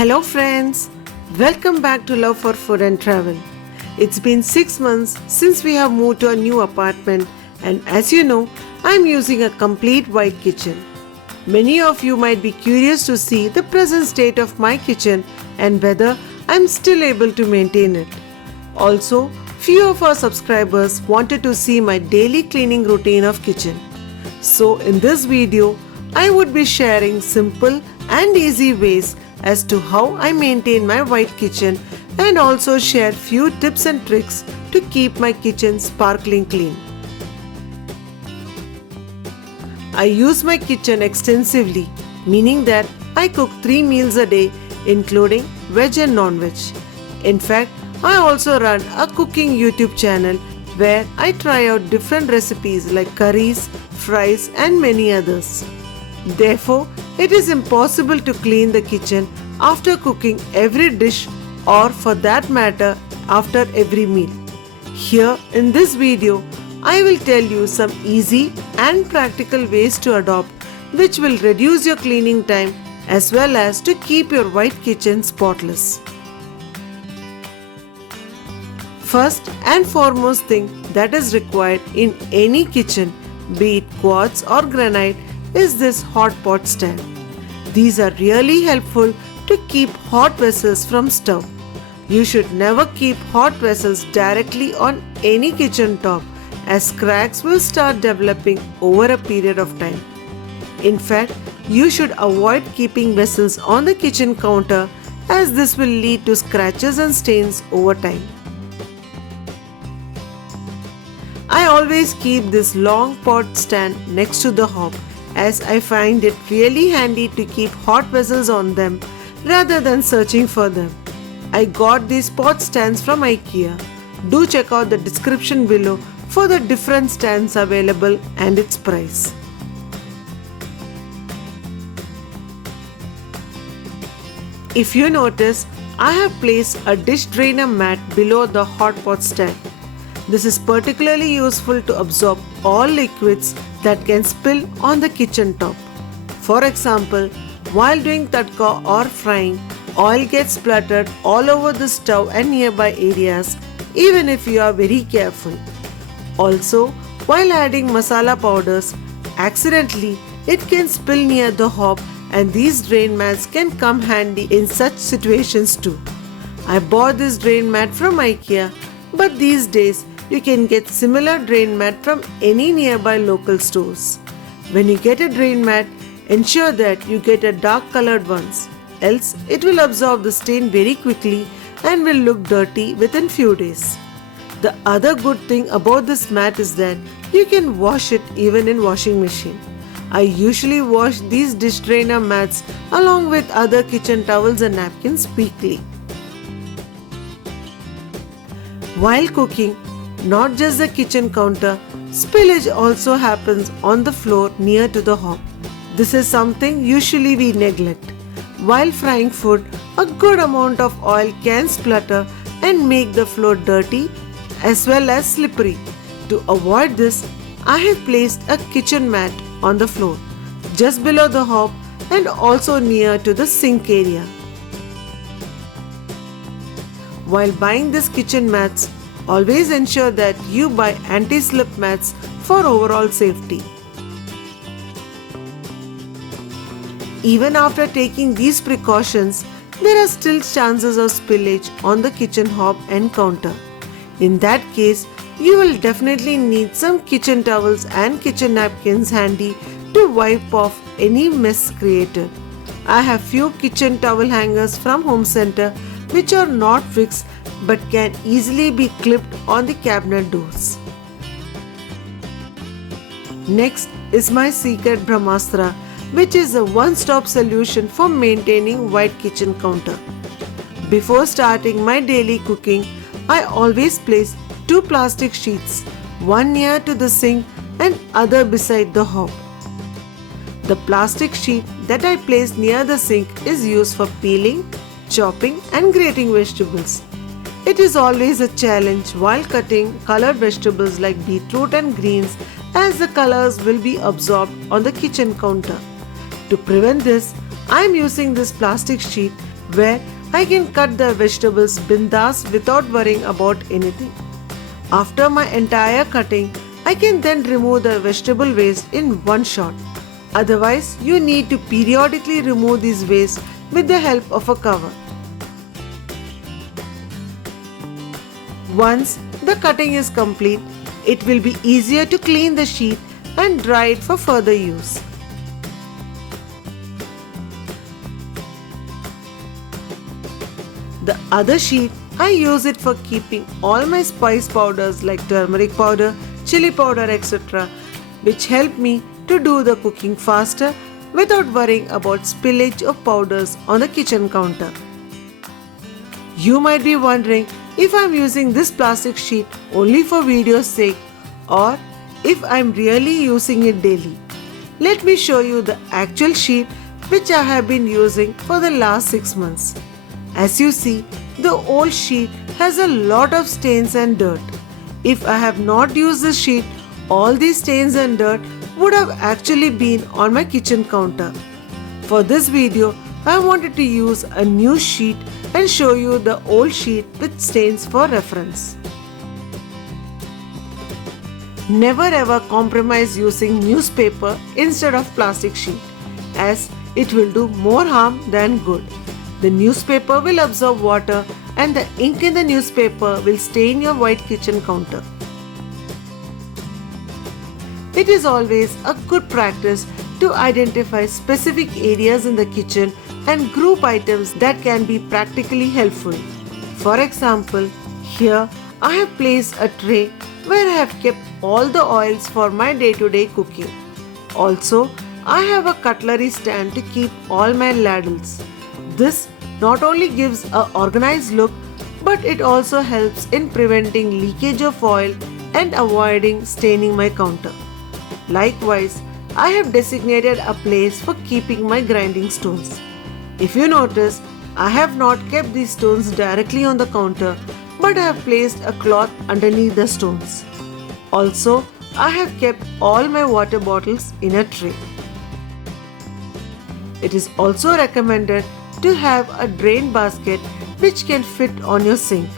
Hello friends, welcome back to Love for Food and Travel. It's been 6 months since we have moved to a new apartment, and as you know, I'm using a complete white kitchen. Many of you might be curious to see the present state of my kitchen and whether I'm still able to maintain it. Also, few of our subscribers wanted to see my daily cleaning routine of kitchen. So in this video, I would be sharing simple and easy ways as to how I maintain my white kitchen and also share few tips and tricks to keep my kitchen sparkling clean. I use my kitchen extensively, meaning that I cook 3 meals a day including veg and non-veg. In fact, I also run a cooking YouTube channel where I try out different recipes like curries, fries and many others. Therefore, it is impossible to clean the kitchen after cooking every dish or for that matter after every meal. Here in this video, I will tell you some easy and practical ways to adopt which will reduce your cleaning time as well as to keep your white kitchen spotless. First and foremost thing that is required in any kitchen, be it quartz or granite, is this hot pot stand. These are really helpful to keep hot vessels from stove. You should never keep hot vessels directly on any kitchen top as cracks will start developing over a period of time. In fact, you should avoid keeping vessels on the kitchen counter as this will lead to scratches and stains over time. I always keep this long pot stand next to the hob as I find it really handy to keep hot vessels on them rather than searching for them. I got these pot stands from IKEA. Do check out the description below for the different stands available and its price. If you notice, I have placed a dish drainer mat below the hot pot stand. This is particularly useful to absorb all liquids that can spill on the kitchen top. For example, while doing tadka or frying, oil gets splattered all over the stove and nearby areas even if you are very careful. Also, while adding masala powders, accidentally it can spill near the hob and these drain mats can come handy in such situations too. I bought this drain mat from IKEA, but these days you can get similar drain mat from any nearby local stores. When you get a drain mat, ensure that you get a dark colored one, else it will absorb the stain very quickly and will look dirty within few days. The other good thing about this mat is that you can wash it even in washing machine. I usually wash these dish drainer mats along with other kitchen towels and napkins weekly. While cooking, not just the kitchen counter, spillage also happens on the floor near to the hob. This is something usually we neglect. While frying food, a good amount of oil can splutter and make the floor dirty as well as slippery. To avoid this, I have placed a kitchen mat on the floor, just below the hob and also near to the sink area. While buying these kitchen mats, always ensure that you buy anti-slip mats for overall safety. Even after taking these precautions, there are still chances of spillage on the kitchen hob and counter. In that case, you will definitely need some kitchen towels and kitchen napkins handy to wipe off any mess created. I have few kitchen towel hangers from Home Center which are not fixed but can easily be clipped on the cabinet doors. Next is my secret Brahmastra, which is a one-stop solution for maintaining white kitchen counter. Before starting my daily cooking, I always place 2 plastic sheets, one near to the sink and other beside the hob. The plastic sheet that I place near the sink is used for peeling, chopping and grating vegetables. It is always a challenge while cutting colored vegetables like beetroot and greens as the colors will be absorbed on the kitchen counter. To prevent this, I am using this plastic sheet where I can cut the vegetables bindas without worrying about anything. After my entire cutting, I can then remove the vegetable waste in one shot. Otherwise, you need to periodically remove these waste with the help of a cover. Once the cutting is complete, it will be easier to clean the sheet and dry it for further use. The other sheet, I use it for keeping all my spice powders like turmeric powder, chili powder, etc., which help me to do the cooking faster without worrying about spillage of powders on the kitchen counter. You might be wondering if I'm using this plastic sheet only for video's sake or if I'm really using it daily. Let me show you the actual sheet which I have been using for the last 6 months. As you see, the old sheet has a lot of stains and dirt. If I have not used this sheet, all these stains and dirt would have actually been on my kitchen counter. For this video, I wanted to use a new sheet and show you the old sheet with stains for reference. Never ever compromise using newspaper instead of plastic sheet, as it will do more harm than good. The newspaper will absorb water and the ink in the newspaper will stain your white kitchen counter. It is always a good practice to identify specific areas in the kitchen and group items that can be practically helpful. For example, here I have placed a tray where I have kept all the oils for my day-to-day cooking. Also, I have a cutlery stand to keep all my ladles. This not only gives an organized look, but it also helps in preventing leakage of oil and avoiding staining my counter. Likewise, I have designated a place for keeping my grinding stones. If you notice, I have not kept these stones directly on the counter, but I have placed a cloth underneath the stones. Also, I have kept all my water bottles in a tray. It is also recommended to have a drain basket which can fit on your sink.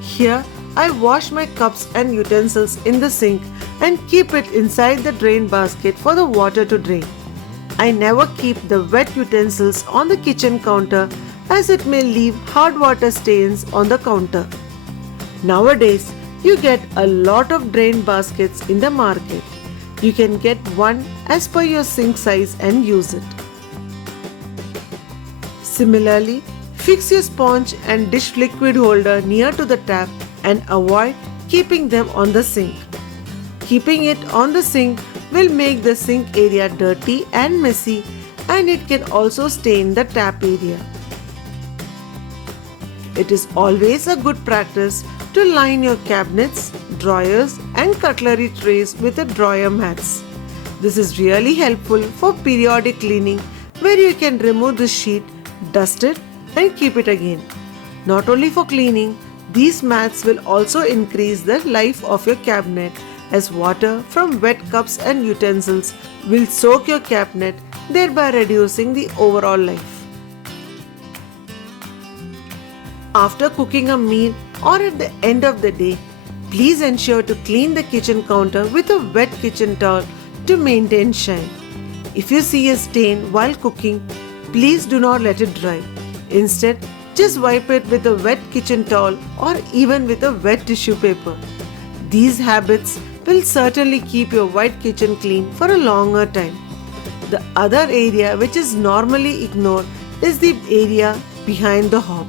Here, I wash my cups and utensils in the sink and keep it inside the drain basket for the water to drain. I never keep the wet utensils on the kitchen counter as it may leave hard water stains on the counter. Nowadays, you get a lot of drain baskets in the market. You can get one as per your sink size and use it. Similarly, fix your sponge and dish liquid holder near to the tap and avoid keeping them on the sink. Keeping it on the sink will make the sink area dirty and messy, and it can also stain the tap area. It is always a good practice to line your cabinets, drawers and cutlery trays with the drawer mats. This is really helpful for periodic cleaning where you can remove the sheet, dust it and keep it again. Not only for cleaning, these mats will also increase the life of your cabinet as water from wet cups and utensils will soak your cabinet, thereby reducing the overall life. After cooking a meal or at the end of the day, please ensure to clean the kitchen counter with a wet kitchen towel to maintain shine. If you see a stain while cooking, please do not let it dry. Instead, just wipe it with a wet kitchen towel or even with a wet tissue paper. These habits will certainly keep your white kitchen clean for a longer time. The other area which is normally ignored is the area behind the hob.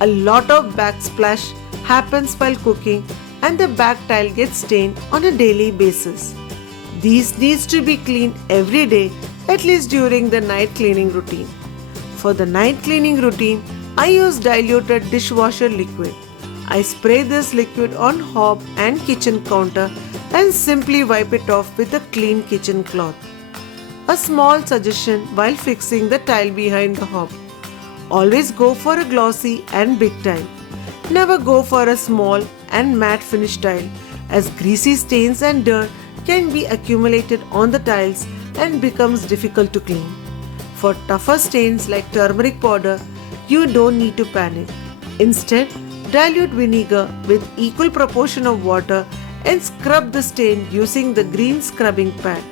A lot of backsplash happens while cooking and the back tile gets stained on a daily basis. These needs to be cleaned every day, at least during the night cleaning routine. For the night cleaning routine, I use diluted dishwasher liquid. I spray this liquid on hob and kitchen counter and simply wipe it off with a clean kitchen cloth. A small suggestion while fixing the tile behind the hob. Always go for a glossy and big tile. Never go for a small and matte finish tile, as greasy stains and dirt can be accumulated on the tiles and becomes difficult to clean. For tougher stains like turmeric powder, you don't need to panic. Instead, dilute vinegar with equal proportion of water and scrub the stain using the green scrubbing pad.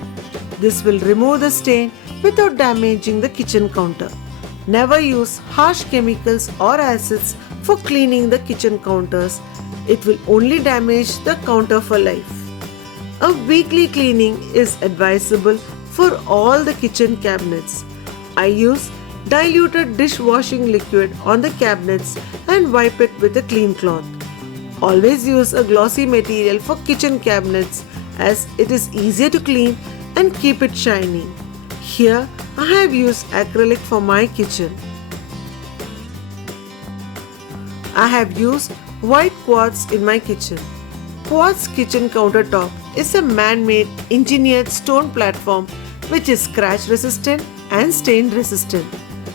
This will remove the stain without damaging the kitchen counter. Never use harsh chemicals or acids for cleaning the kitchen counters. It will only damage the counter for life. A weekly cleaning is advisable for all the kitchen cabinets. I use diluted dishwashing liquid on the cabinets and wipe it with a clean cloth. Always use a glossy material for kitchen cabinets as it is easier to clean and keep it shiny. Here I have used acrylic for my kitchen. I have used white quartz in my kitchen. Quartz kitchen countertop is a man-made engineered stone platform which is scratch resistant and stain resistant.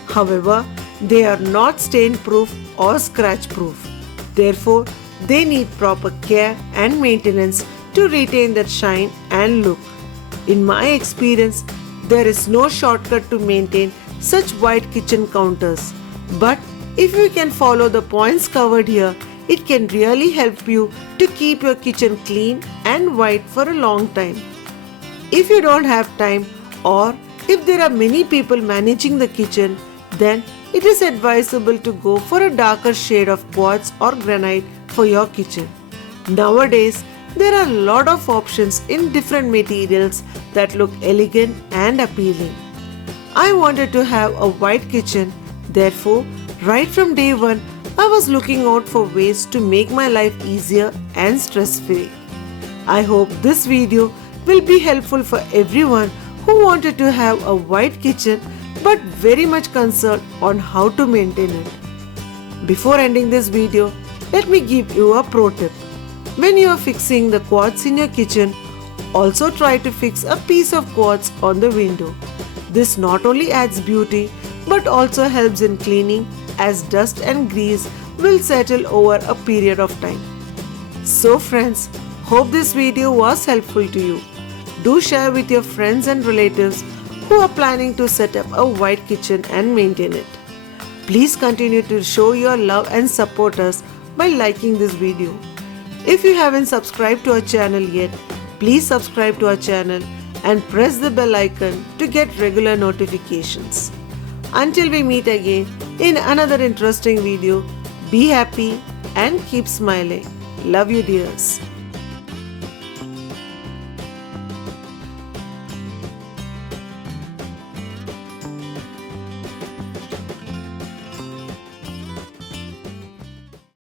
However, they are not stain proof or scratch proof. Therefore, they need proper care and maintenance to retain that shine and look. In my experience, there is no shortcut to maintain such white kitchen counters. But if you can follow the points covered here, it can really help you to keep your kitchen clean and white for a long time. If you don't have time, or if there are many people managing the kitchen, then it is advisable to go for a darker shade of quartz or granite for your kitchen. Nowadays, there are a lot of options in different materials that look elegant and appealing. I wanted to have a white kitchen, therefore, right from day one, I was looking out for ways to make my life easier and stress-free. I hope this video will be helpful for everyone who wanted to have a white kitchen but very much concerned on how to maintain it. Before ending this video, let me give you a pro tip. When you are fixing the quartz in your kitchen, also try to fix a piece of quartz on the window. This not only adds beauty but also helps in cleaning as dust and grease will settle over a period of time. So friends, hope this video was helpful to you. Do share with your friends and relatives who are planning to set up a white kitchen and maintain it. Please continue to show your love and support us by liking this video. If you haven't subscribed to our channel yet, please subscribe to our channel and press the bell icon to get regular notifications. Until we meet again in another interesting video, be happy and keep smiling. Love you dears.